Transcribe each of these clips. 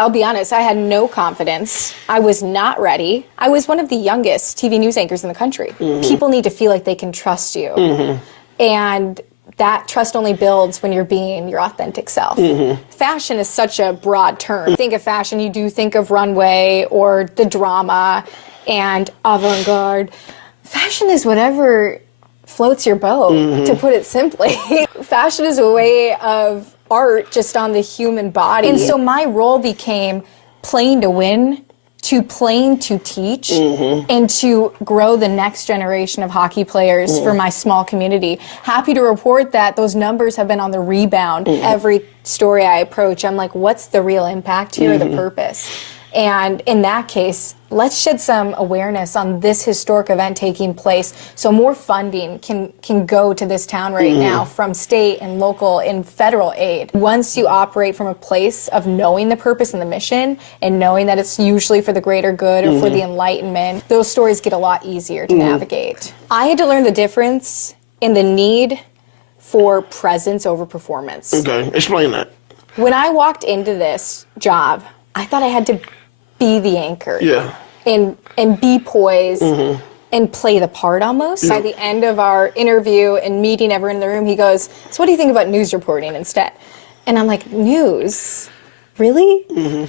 I'll be honest, I had no confidence. I was not ready. I was one of the youngest TV news anchors in the country. People need to feel like they can trust you. And that trust only builds when you're being your authentic self. Fashion is such a broad term. Think of fashion, you do think of runway or the drama and avant-garde. Fashion is whatever floats your boat, to put it simply. Fashion is a way of art just on the human body. And so my role became playing to win, to playing to teach, and to grow the next generation of hockey players for my small community. Happy to report that those numbers have been on the rebound. Every story I approach, I'm like, what's the real impact here, the purpose? And in that case, let's shed some awareness on this historic event taking place so more funding can go to this town right now from state and local and federal aid. Once you operate from a place of knowing the purpose and the mission and knowing that it's usually for the greater good or for the enlightenment, those stories get a lot easier to navigate. I had to learn the difference in the need for presence over performance. Okay, explain that. When I walked into this job, I thought I had to be the anchor. Yeah. And be poised and play the part almost. By the end of our interview and meeting everyone in the room, he goes, so what do you think about news reporting instead? And I'm like, news? Really?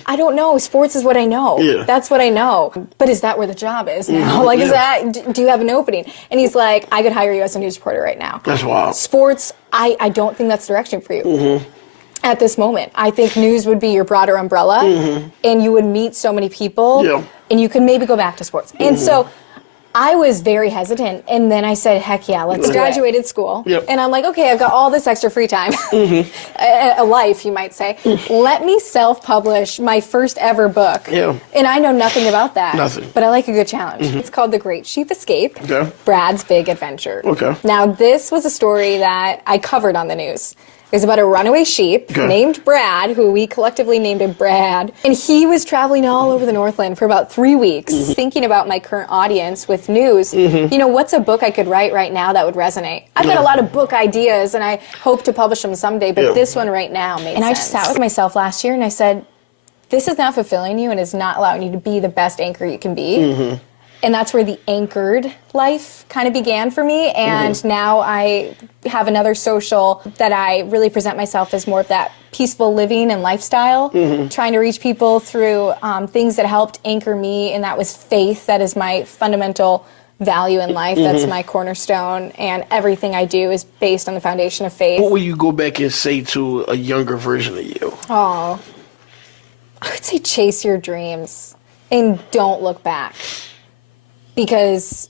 I don't know. Sports is what I know. Yeah. That's what I know. But is that where the job is now? Like, is that, do you have an opening? And he's like, I could hire you as a news reporter right now. That's wild. Sports, I don't think that's the direction for you. At this moment, I think news would be your broader umbrella, and you would meet so many people, and you could maybe go back to sports. And so I was very hesitant, and then I said, heck yeah, let's graduated school. And I'm like, okay, I've got all this extra free time, a life, you might say. Let me self-publish my first ever book. And I know nothing about that, but I like a good challenge. It's called The Great Sheep Escape, Brad's Big Adventure. Now, this was a story that I covered on the news. It was about a runaway sheep named Brad, who we collectively named him Brad. And he was traveling all over the Northland for about 3 weeks, thinking about my current audience with news. You know, what's a book I could write right now that would resonate? I've got a lot of book ideas, and I hope to publish them someday, but this one right now made sense. And I just sat with myself last year, and I said, this is not fulfilling you and is not allowing you to be the best anchor you can be. And that's where the anchored life kind of began for me. And now I have another social that I really present myself as more of that peaceful living and lifestyle, trying to reach people through things that helped anchor me. And that was faith. That is my fundamental value in life. That's my cornerstone. And everything I do is based on the foundation of faith. What would you go back and say to a younger version of you? Oh, I would say chase your dreams and don't look back. Because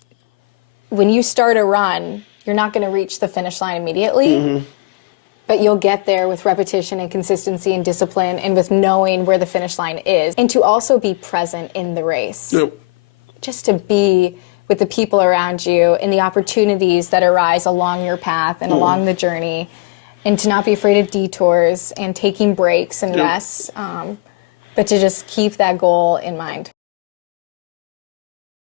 when you start a run, you're not going to reach the finish line immediately, but you'll get there with repetition and consistency and discipline and with knowing where the finish line is. And to also be present in the race. Just to be with the people around you and the opportunities that arise along your path and along the journey, and to not be afraid of detours and taking breaks and rests, but to just keep that goal in mind.